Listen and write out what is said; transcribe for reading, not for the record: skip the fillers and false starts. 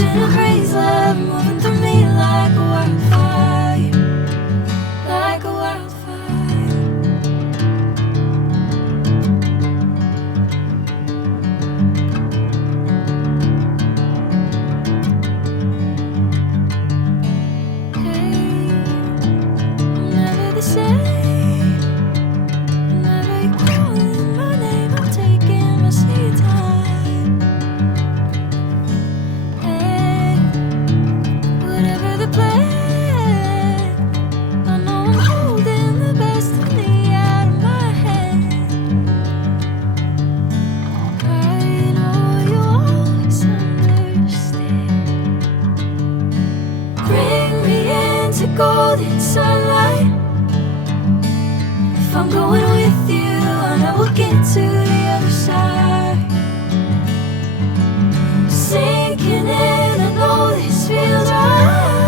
passion and praise, love moving through me like a wildfire, like a wildfire. Hey, I'm never the same. Whenever you're calling my name, I'm taking my sweet time. Hey, whatever the plan, I know I'm holding the best of me out of my hand. I know you always understand. Bring me into golden sunlight. If I'm going with you, I know we'll get to the other side. Sinking in, I know this feels right.